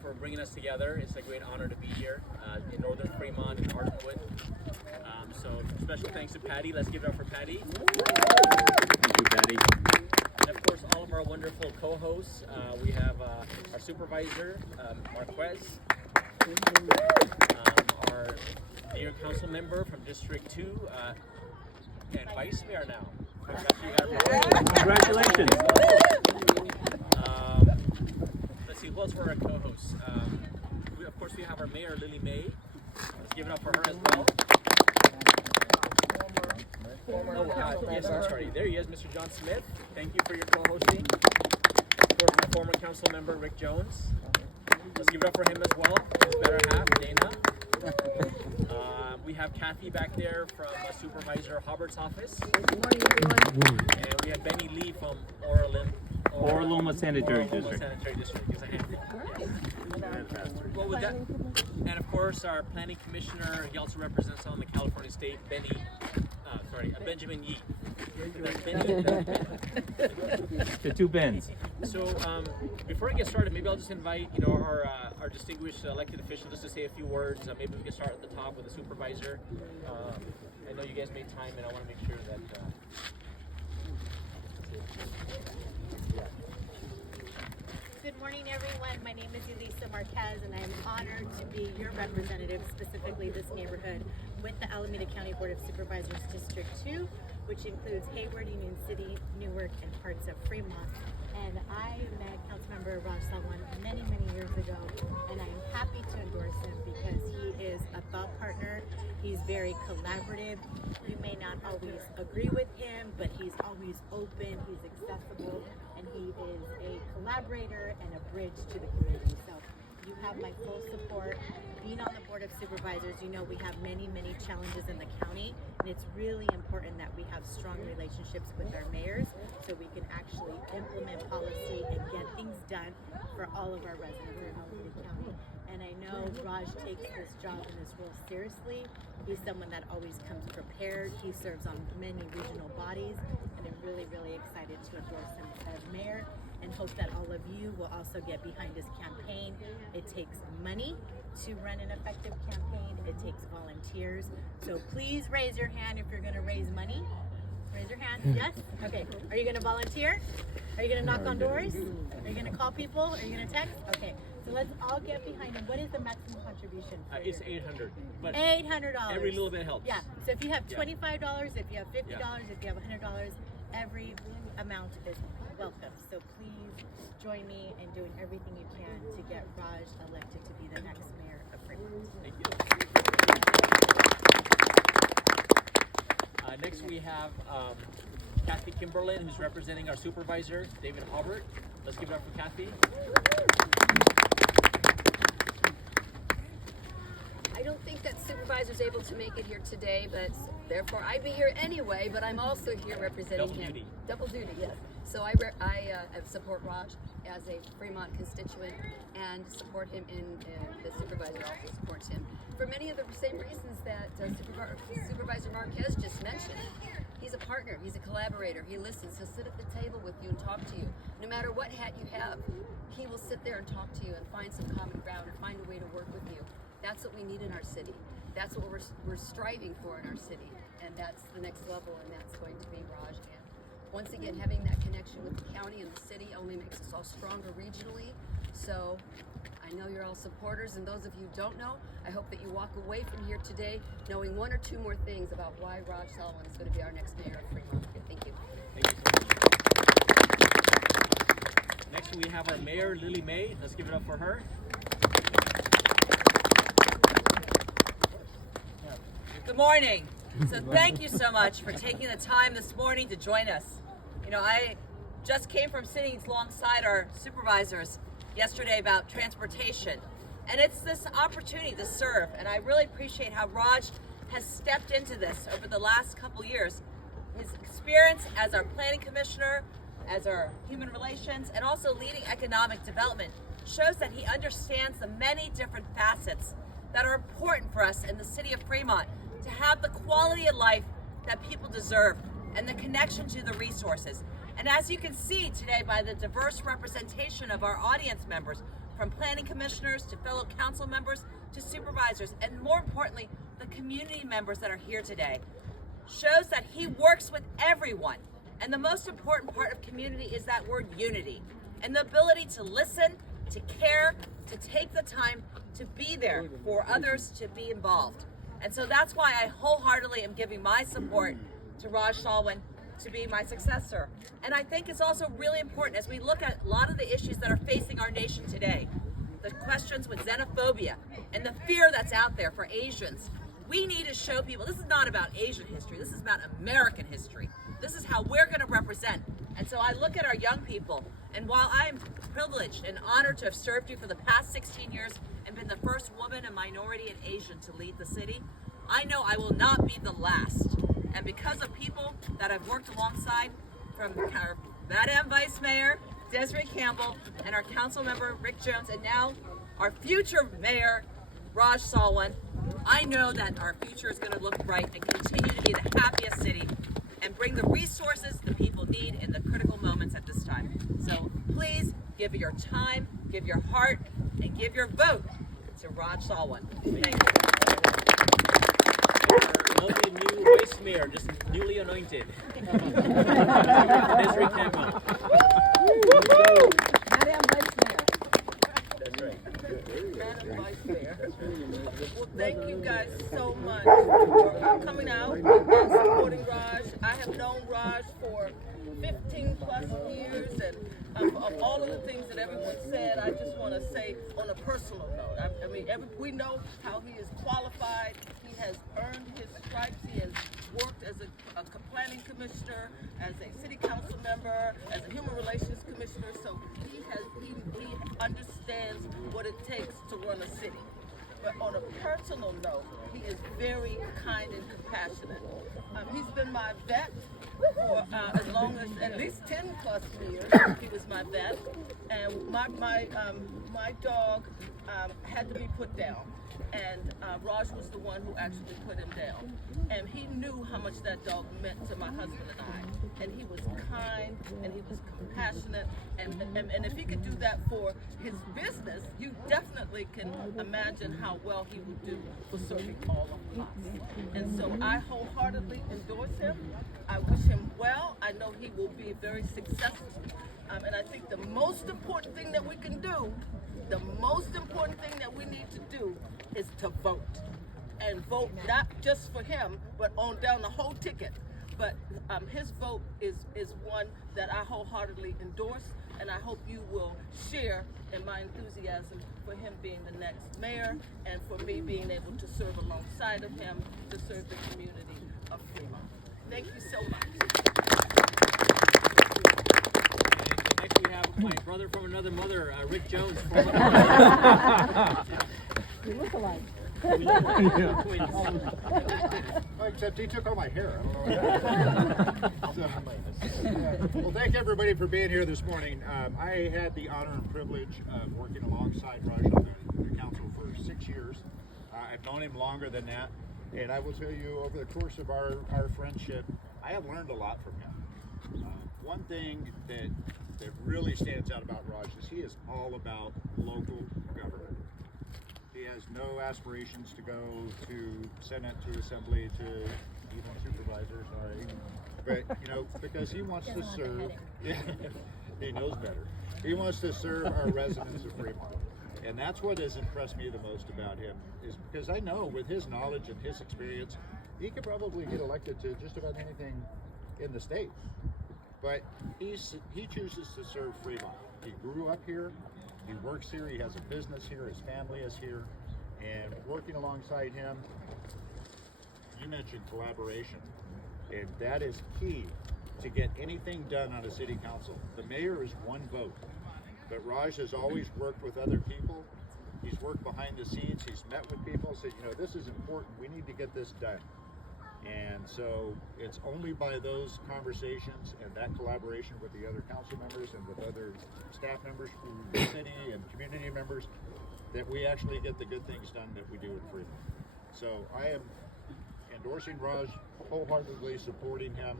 for bringing us together. It's a great honor to be here in northern Fremont and Ardenwood. So special thanks to Patty. Let's give it up for Patty. Thank you, Patty. And of course, all of our wonderful co-hosts. We have our supervisor, Marquez, our Mayor Council member from District 2, and Vice Mayor now. Congratulations. Let's see, who else were our co-hosts? Of course, we have our Mayor, Lily May. Let's give it up for her as well. Yes, I'm sorry. There he is, Mr. John Smith. Thank you for your co-hosting. Of course, my former council member, Rick Jones. Let's give it up for him as well. His better half, Dana. We have Kathy back there from Supervisor Hubbard's office. Good morning, everyone. And we have Benny Lee from Orloma Sanitary District. Well, with that, and of course, our planning commissioner, he also represents on the California State, Benjamin Yee. The two Bens. So before I get started, maybe I'll just invite our distinguished elected official just to say a few words. Maybe we can start at the top with the supervisor. I know you guys made time, and I want to make sure that. Good morning, everyone. My name is Elisa Marquez, and I am honored to be your representative, specifically this neighborhood, with the Alameda County Board of Supervisors District 2, which includes Hayward, Union City, Newark, and parts of Fremont. And I met Councilmember Raj Salwan many, many years ago, and I am happy to endorse him because he is a thought partner. He's very collaborative. You may not always agree with him, but he's always open, he's accessible, and he is a collaborator and a bridge to the community. So you have my full support. Being on the Board of Supervisors, you know we have many, many challenges in the county, and it's really important that we have strong relationships with our mayors so we can actually implement policy and get things done for all of our residents in Alameda County. And I know Raj takes this job and this role seriously. He's someone that always comes prepared. He serves on many regional bodies, and I'm really, really excited to endorse him as mayor and hope that all of you will also get behind his campaign. It takes money to run an effective campaign. It takes volunteers. So please raise your hand if you're going to raise money. Raise your hand. Yes? Okay. Are you going to volunteer? Are you going to knock on doors? Are you going to call people? Are you going to text? Okay. So let's all get behind him. What is the maximum contribution? It's $800. But $800. every little bit helps. Yeah. So if you have $25, if you have $50, if you have $100, every amount is welcome. So please join me in doing everything you can to get Raj elected to be the next mayor of Fremont. Thank you. Next we have Kathy Kimberlin, who's representing our supervisor, David Hubbard. Let's give it up for Kathy. I don't think that supervisor's able to make it here today, but therefore I'd be here anyway, but I'm also here representing Double him. duty. Double duty, yes. So I support Raj as a Fremont constituent and support him in the supervisor also supports him for many of the same reasons that Supervisor Marquez just mentioned. He's a partner, he's a collaborator, he listens, he'll sit at the table with you and talk to you. No matter what hat you have, he will sit there and talk to you and find some common ground and find a way to work with you. That's what we need in our city. That's what we're striving for in our city. And that's the next level, and that's going to be Raj. And once again, having that connection with the county and the city only makes us all stronger regionally. So I know you're all supporters, and those of you who don't know, I hope that you walk away from here today knowing one or two more things about why Raj Salwan is going to be our next mayor of Fremont. Thank you. Thank you so much. Next we have our mayor, Lily May. Let's give it up for her. Good morning. So thank you so much for taking the time this morning to join us. You know, I just came from sitting alongside our supervisors yesterday about transportation. And it's this opportunity to serve. And I really appreciate how Raj has stepped into this over the last couple years. His experience as our planning commissioner, as our human relations, and also leading economic development shows that he understands the many different facets that are important for us in the city of Fremont to have the quality of life that people deserve and the connection to the resources. And as you can see today by the diverse representation of our audience members, from planning commissioners to fellow council members to supervisors, and more importantly, the community members that are here today, shows that he works with everyone. And the most important part of community is that word unity, and the ability to listen, to care, to take the time to be there for others to be involved. And so that's why I wholeheartedly am giving my support to Raj Salwan to be my successor. And I think it's also really important as we look at a lot of the issues that are facing our nation today, the questions with xenophobia and the fear that's out there for Asians. We need to show people this is not about Asian history, this is about American history. This is how we're going to represent. And so I look at our young people, and while I am privileged and honored to have served you for the past 16 years and been the first woman, a minority, and Asian to lead the city, I know I will not be the last. And because of people that I've worked alongside, from our Madam Vice Mayor, Desiree Campbell, and our council member, Rick Jones, and now our future mayor, Raj Salwan, I know that our future is going to look bright and continue to be the happiest city and bring the resources the people need in the critical moments at this time. So please give your time, give your heart, and give your vote to Raj Salwan. Thank you. Our lovely new vice mayor, just newly anointed. Desiree Campbell. Madam Vice Mayor. That's right. Madam Vice Mayor. Well, thank you guys so much for coming out and supporting Raj. I have known Raj for 15 plus years, and of all of the things that everyone said, I just want to say on a personal note, I mean, we know how he is qualified. He has earned his stripes. He has worked as a planning commissioner, as a city council member, as a human relations commissioner, so he understands what it takes to run a city. But on a personal note, he is very kind and compassionate. He's been my vet for as long as at least 10 plus years. He was my vet, and my dog had to be put down, and Raj was the one who actually put him down. And he knew how much that dog meant to my husband and I. And he was kind, and he was compassionate, and if he could do that for his business, you definitely can imagine how well he would do for serving all of us. And so I wholeheartedly endorse him. I wish him well. I know he will be very successful. And I think the most important thing that we can do, the most important thing that we need to do is to vote. And vote not just for him, but on down the whole ticket. But his vote is one that I wholeheartedly endorse, and I hope you will share in my enthusiasm for him being the next mayor, and for me being able to serve alongside of him to serve the community of Fremont. Thank you so much. Next we have my brother from another mother, Rick Jones. You look alike. Except he took all my hair. I don't know. Well, thank everybody for being here this morning. I had the honor and privilege of working alongside Raj on the council for 6 years. I've known him longer than that, and I will tell you, over the course of our friendship, I have learned a lot from him. One thing that really stands out about Raj is he is all about local government. He has no aspirations to go to Senate, to Assembly, to even supervisor, sorry. But, because he wants to serve, yeah, he knows better. He wants to serve our residents of Fremont. And that's what has impressed me the most about him, is because I know with his knowledge and his experience, he could probably get elected to just about anything in the state. But he chooses to serve Fremont. He grew up here. He works here, he has a business here, his family is here, and working alongside him, you mentioned collaboration, and that is key to get anything done on a city council. The mayor is one vote, but Raj has always worked with other people. He's worked behind the scenes, he's met with people, said, this is important, we need to get this done. And so it's only by those conversations and that collaboration with the other council members and with other staff members from the city and community members that we actually get the good things done that we do in Fremont. So I am endorsing Raj, wholeheartedly supporting him,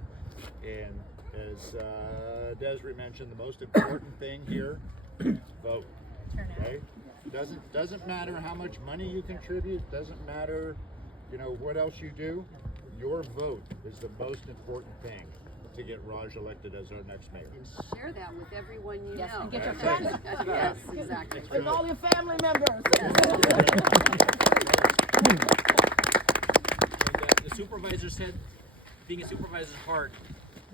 and as Desiree mentioned, the most important thing here, vote. turnout. Okay? Doesn't matter how much money you contribute, doesn't matter, what else you do. Your vote is the most important thing to get Raj elected as our next mayor. And share that with everyone you Yes, know. and get your That's friends. Yes, exactly. With all your family members. And, the supervisor said being a supervisor is hard,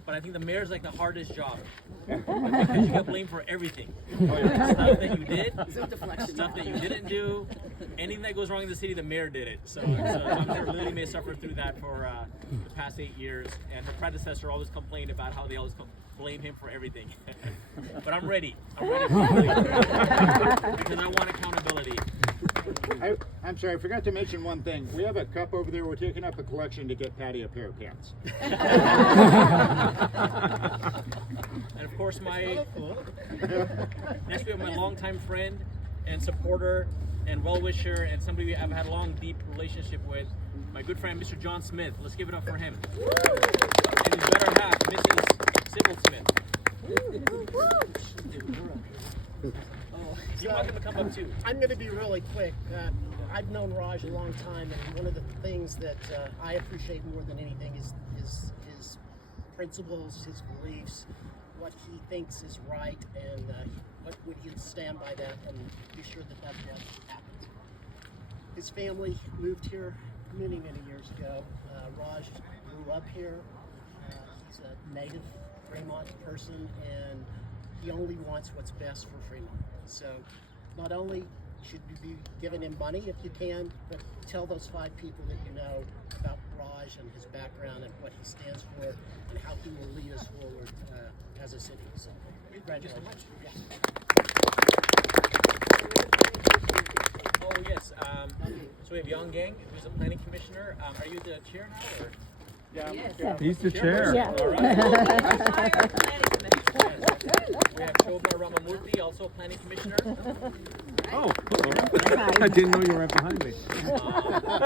but I think the mayor's like the hardest job because you get blamed for everything. Stuff that you did, stuff that you didn't do, anything that goes wrong in the city, the mayor did it. So I'm sure Lily may suffer through that for the past 8 years, and her predecessor always complained about how they always blame him for everything. But I'm ready. Because I want accountability. I'm sorry, I forgot to mention one thing. We have a cup over there. We're taking up a collection to get Patty a pair of pants. And of course, next we have my longtime friend and supporter and well-wisher and somebody I've had a long, deep relationship with, my good friend, Mr. John Smith. Let's give it up for him. And his better half, Mrs. Sybil Smith. You want him to come up too. I'm going to be really quick. I've known Raj a long time, and one of the things that I appreciate more than anything is his principles, his beliefs, what he thinks is right, and what would he stand by that and be sure that that's what happens. His family moved here many, many years ago. Raj grew up here. He's a native Fremont person, and he only wants what's best for Fremont. So not only should you be giving him money if you can, but tell those 5 people that you know about Raj and his background and what he stands for and how he will lead us forward as a city. So congratulations. Oh yes. So we have Young Gang, who's a planning commissioner. Are you the chair now, or? Yes. He's the chair. All right. We have Shobha Ramamurthy, also a planning commissioner. Oh, I didn't know you were right behind me.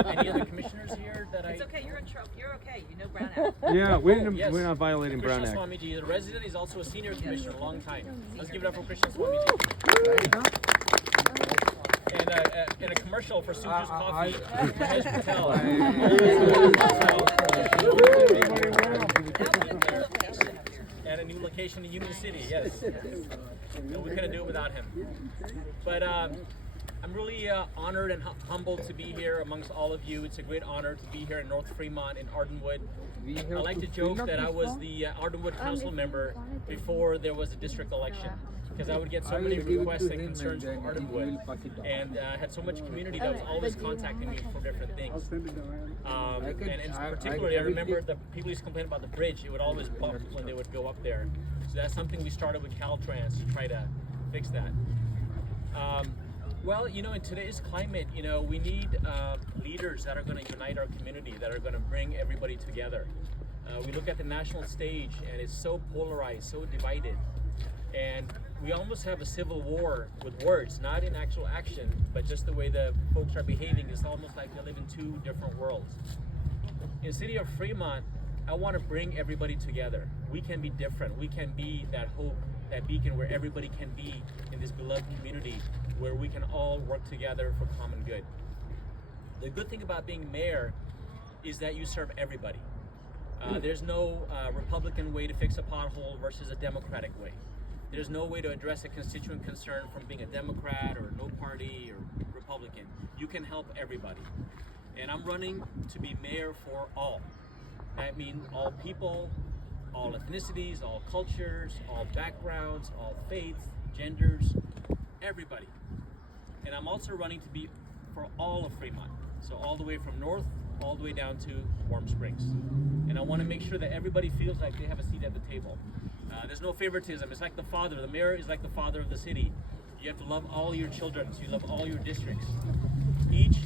Any other commissioners here that It's okay, you're in trouble. You're okay. You know Brown Act. Yeah, Yes. we're not violating Brown Krishna Act. Swamiji is a resident. He's also a senior commissioner, a long time. Let's give it up for Krishna Swamiji. And a commercial for Suju's Coffee. Mahesh Patel. And a new location in Union City, yes. No, we couldn't do it without him. But I'm really honored and humbled to be here amongst all of you. It's a great honor to be here in North Fremont in Ardenwood. I like to joke that I was the Ardenwood council member before there was a district election, because I would get so many requests and concerns from Ardenwood, and had so much community that was always contacting me for different things. And particularly, I remember the people used to complain about the bridge. It would always bump when they would go up there. So that's something we started with Caltrans to try to fix that. Well, in today's climate, we need leaders that are going to unite our community, that are going to bring everybody together. We look at the national stage, and it's so polarized, so divided. And we almost have a civil war with words, not in actual action, but just the way the folks are behaving. It's almost like they live in 2 different worlds. In the city of Fremont, I want to bring everybody together. We can be different. We can be that hope, that beacon where everybody can be in this beloved community, where we can all work together for common good. The good thing about being mayor is that you serve everybody. There's no Republican way to fix a pothole versus a Democratic way. There's no way to address a constituent concern from being a Democrat or no party or Republican. You can help everybody. And I'm running to be mayor for all. That means all people, all ethnicities, all cultures, all backgrounds, all faiths, genders, everybody. And I'm also running to be for all of Fremont. So all the way from north, all the way down to Warm Springs. And I want to make sure that everybody feels like they have a seat at the table. There's no favoritism. It's like the father. The mayor is like the father of the city. You have to love all your children, so you love all your districts. Each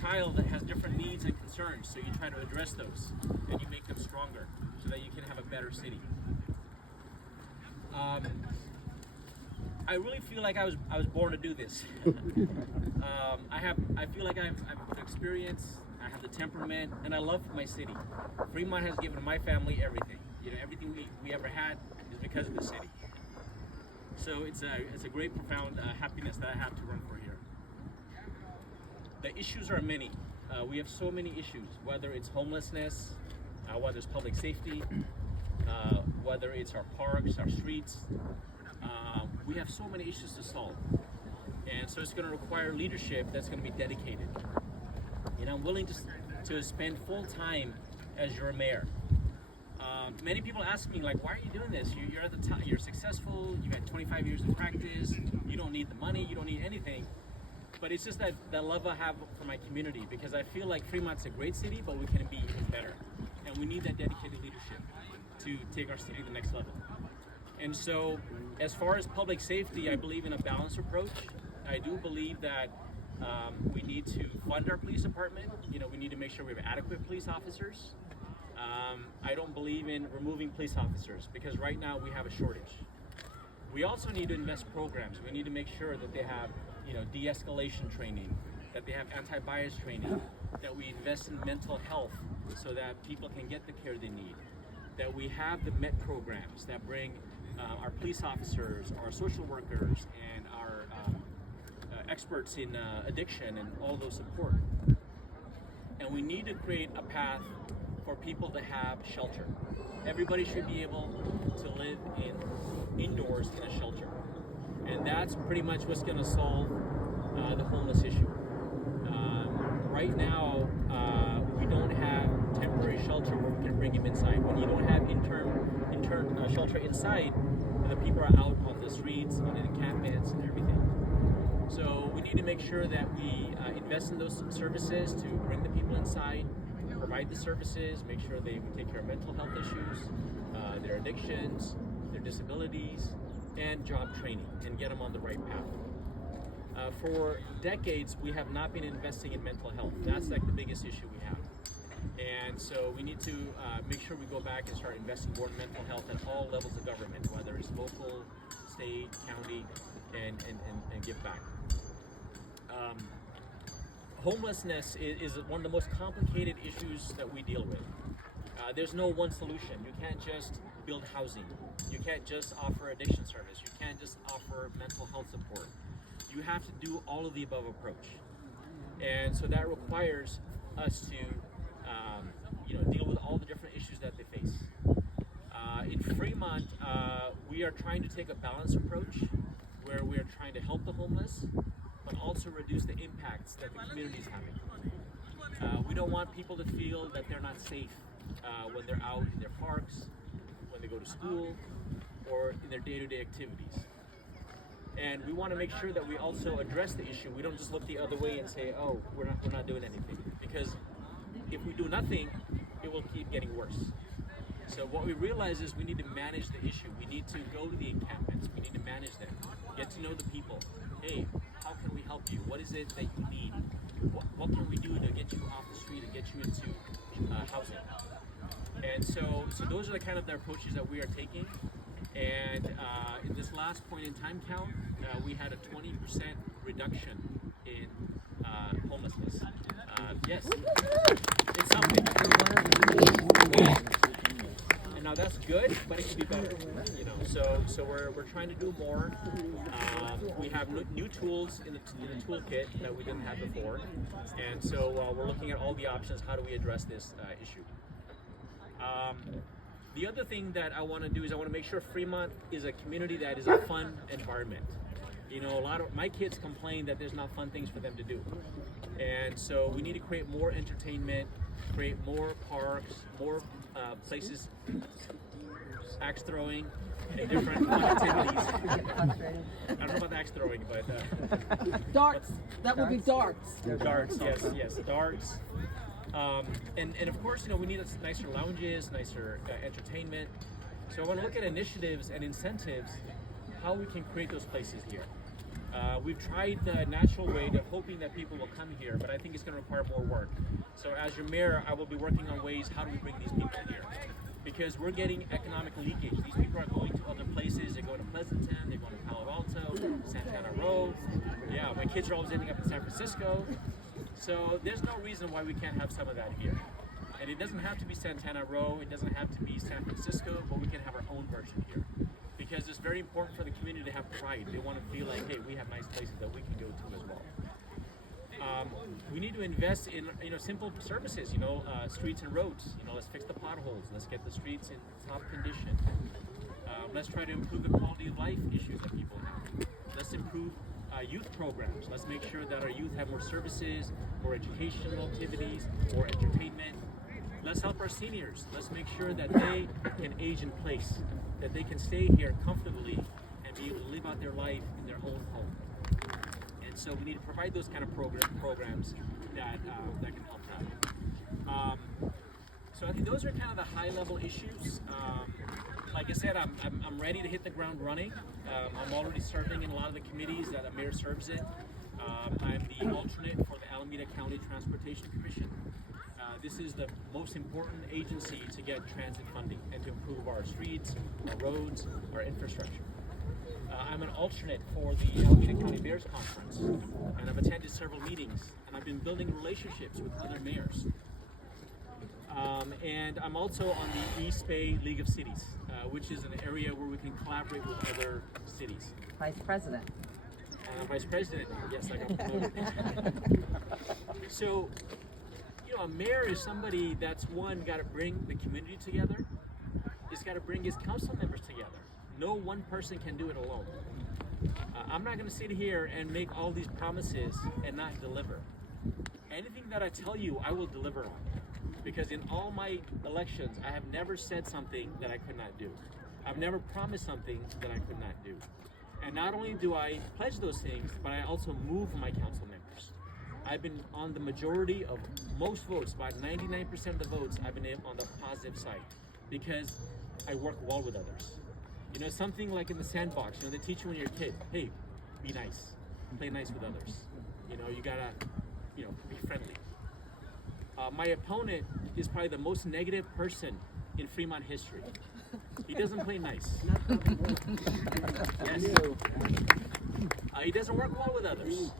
child has different needs and concerns, so you try to address those, and you make them stronger, so that you can have a better city. I really feel like I was born to do this. I feel like I have the experience, I have the temperament, and I love my city. Fremont has given my family everything. Everything we ever had is because of the city. So it's a great, profound happiness that I have to run for here. The issues are many. We have so many issues, whether it's homelessness, whether it's public safety, whether it's our parks, our streets. We have so many issues to solve. And so it's going to require leadership that's going to be dedicated. And I'm willing to spend full time as your mayor. Many people ask me, like, why are you doing this? You're at the top, you're successful, you got 25 years of practice, you don't need the money, you don't need anything. But it's just that love I have for my community, because I feel like Fremont's a great city, but we can be even better. And we need that dedicated leadership to take our city to the next level. And so, as far as public safety, I believe in a balanced approach. I do believe that we need to fund our police department. We need to make sure we have adequate police officers. I don't believe in removing police officers, because right now we have a shortage. We also need to invest programs. We need to make sure that they have, de-escalation training, that they have anti-bias training, that we invest in mental health so that people can get the care they need, that we have the MET programs that bring our police officers, our social workers, and our experts in addiction and all those support. And we need to create a path for people to have shelter. Everybody should be able to live indoors in a shelter. And that's pretty much what's going to solve the homeless issue. Right now, we don't have temporary shelter where we can bring them inside. When you don't have intern shelter inside, the people are out on the streets, on the encampments and everything. So we need to make sure that we invest in those services to bring the people inside, provide the services, make sure we take care of mental health issues, their addictions, their disabilities, and job training, and get them on the right path. For decades, we have not been investing in mental health. That's like the biggest issue we have. And so we need to make sure we go back and start investing more in mental health at all levels of government, whether it's local, state, county, and give back. Homelessness is one of the most complicated issues that we deal with. There's no one solution. You can't just build housing. You can't just offer addiction service. You can't just offer mental health support. You have to do all of the above approach. And so that requires us to deal with all the different issues that they face. In Fremont, we are trying to take a balanced approach where we are trying to help the homeless, but also reduce the impacts that the community is having. We don't want people to feel that they're not safe when they're out in their parks, when they go to school, or in their day-to-day activities. And we want to make sure that we also address the issue. We don't just look the other way and say, oh, we're not doing anything. Because if we do nothing, it will keep getting worse. So what we realize is we need to manage the issue. We need to go to the encampments. We need to manage them. Get to know the people. Hey, how can we help you? What is it that you need? What can we do to get you off the street and get you into housing? And so those are the kind of the approaches that we are taking. And in this last point in time count, we had a 20% reduction in homelessness. Yes, it's something. And now that's good, but it could be better. So we're trying to do more. We have new tools in the toolkit that we didn't have before, and so we're looking at all the options. How do we address this issue? The other thing that I want to do is I want to make sure Fremont is a community that is a fun environment. A lot of my kids complain that there's not fun things for them to do. And so we need to create more entertainment, create more parks, more places, axe throwing, and different fun activities. I don't know about the axe throwing, but... Darts. That would be darts. Darts, yes, darts. And of course, we need nicer lounges, nicer entertainment. So I want to look at initiatives and incentives, how we can create those places here. We've tried the natural way of hoping that people will come here, but I think it's going to require more work. So as your mayor, I will be working on ways, how do we bring these people here? Because we're getting economic leakage. These people are going to other places. They're going to Pleasanton, they're going to Palo Alto, Santana Row. Yeah, my kids are always ending up in San Francisco. So there's no reason why we can't have some of that here. And it doesn't have to be Santana Row, it doesn't have to be San Francisco, but we can have our own version here. because it's very important for the community to have pride. They want to feel like, hey, we have nice places that we can go to as well. We need to invest in simple services, streets and roads. Let's fix the potholes. Let's get the streets in top condition. Let's try to improve the quality of life issues that people have. Let's improve youth programs. Let's make sure that our youth have more services, more educational activities, more entertainment. Let's help our seniors. Let's make sure that they can age in place, that they can stay here comfortably and be able to live out their life in their own home. And so we need to provide those kind of programs that can help that. So I think those are kind of the high-level issues. Like I said, I'm ready to hit the ground running. I'm already serving in a lot of the committees that the mayor serves in. I'm the alternate for the Alameda County Transportation Commission. This is the most important agency to get transit funding and to improve our streets, our roads, our infrastructure. I'm an alternate for the Alameda County Mayor's Conference, and I've attended several meetings, and I've been building relationships with other mayors. And I'm also on the East Bay League of Cities, which is an area where we can collaborate with other cities. Vice President. Vice President, yes, I got promoted. So, a mayor is somebody that's got to bring the community together. He's got to bring his council members together. No one person can do it alone. I'm not going to sit here and make all these promises and not deliver. Anything that I tell you, I will deliver on. Because in all my elections, I have never said something that I could not do. I've never promised something that I could not do. And not only do I pledge those things, but I also move my council members. I've been on the majority of most votes, about 99% of the votes, I've been on the positive side because I work well with others. Something like in the sandbox, they teach you when you're a kid, hey, be nice, play nice with others. You gotta, be friendly. My opponent is probably the most negative person in Fremont history. He doesn't play nice. Yes. He doesn't work well with others.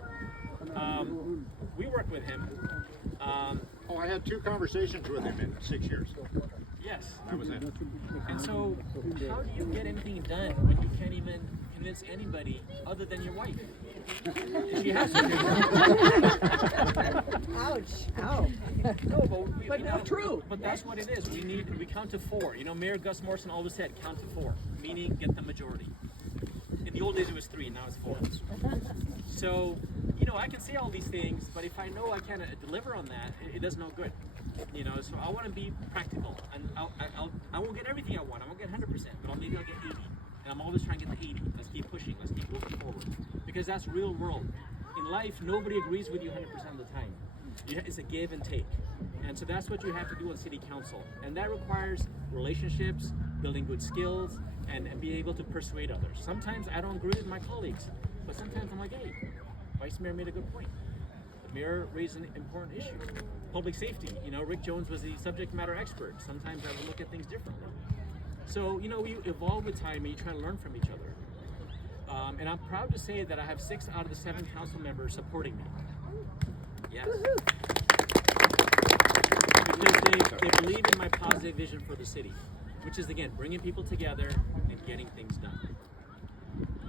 We work with him. I had 2 conversations with him in 6 years. Yes. That was it. And so, how do you get anything done when you can't even convince anybody other than your wife? She has to do Ouch. Ow. No, But not true. But that's what it is. We count to 4. Mayor Gus Morrison always said count to 4, meaning get the majority. In the old days it was 3, now it's 4. So, I can say all these things, but if I know I can't deliver on that, it does no good. So I want to be practical, and I won't get everything I want. I won't get 100%, but maybe I'll get 80. And I'm always trying to get the 80. Let's keep pushing. Let's keep moving forward. Because that's real world. In life, nobody agrees with you 100% of the time. It's a give and take. And so that's what you have to do on city council. And that requires relationships, building good skills, and being able to persuade others. Sometimes I don't agree with my colleagues, but sometimes I'm like, hey, Vice Mayor made a good point. The mayor raised an important issue. Public safety, Rick Jones was the subject matter expert. Sometimes I would look at things differently. So, we evolve with time and you try to learn from each other. And I'm proud to say that I have 6 out of the 7 council members supporting me. Yes. Because they believe in my positive vision for the city, which is, again, bringing people together and getting things done.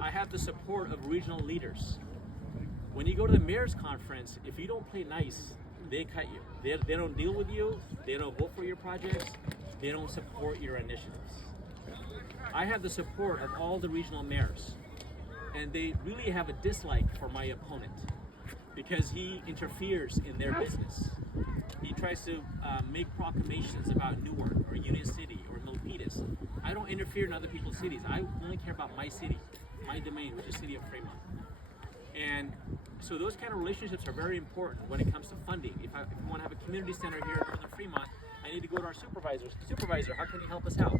I have the support of regional leaders. When you go to the mayor's conference, if you don't play nice, they cut you. They don't deal with you. They don't vote for your projects. They don't support your initiatives. I have the support of all the regional mayors, and they really have a dislike for my opponent because he interferes in their business. He tries to make proclamations about Newark or Union City or Milpitas. I don't interfere in other people's cities. I only care about my city, my domain, which is the city of Fremont. And so those kind of relationships are very important when it comes to funding. If I want to have a community center here in Northern Fremont, I need to go to our supervisors. Supervisor, how can you help us out?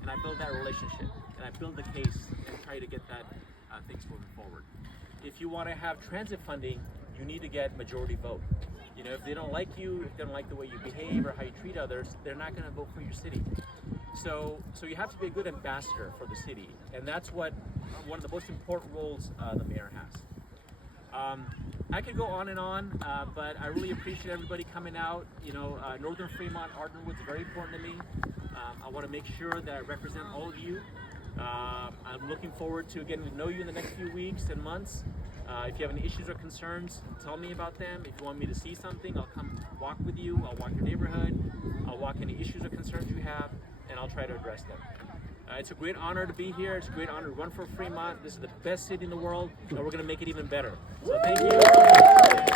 And I build that relationship, and I build the case and try to get that things moving forward. If you want to have transit funding, you need to get majority vote. If they don't like you, if they don't like the way you behave or how you treat others, they're not going to vote for your city. So you have to be a good ambassador for the city, and that's what one of the most important roles the mayor has. I could go on and on, but I really appreciate everybody coming out. Northern Fremont, Ardenwood is very important to me. I want to make sure that I represent all of you. I'm looking forward to getting to know you in the next few weeks and months. If you have any issues or concerns, tell me about them. If you want me to see something, I'll come walk with you. I'll walk your neighborhood. I'll walk any issues or concerns you have, and I'll try to address them. It's a great honor to be here. It's a great honor to run for Fremont. This is the best city in the world, and we're going to make it even better. So thank you.